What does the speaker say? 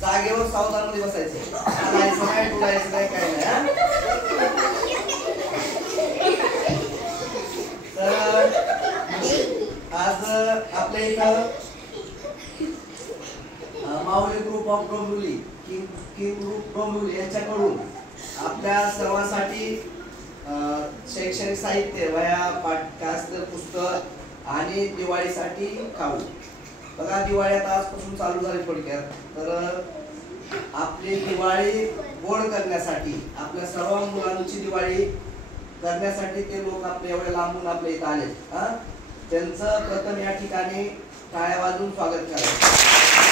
जागेवर सावधानमध्ये बसायचं, चालायचं नाही, डुलायचं नाही, काय नाही. तर आज आपल्या इथं Mauli group of Dombivli, king group Dombivli यांच्याकडून आपल्या सर्वांसाठी शैक्षणिक साहित्य, वह्या, पाठ्यपुस्तक, पुस्तक आणि दिवाळीसाठी खाऊ. बघा, दिवाळी आता आजपासून चालू झाली थोडक्यात. तर आपली दिवाळी गोड करण्यासाठी, आपल्या सर्व मुलांची दिवाळी करण्यासाठी ते लोक आपले एवढे लांबून आपल्या इथं आले. त्यांचं प्रथम या ठिकाणी टाळ्या वाजवून स्वागत करायचं.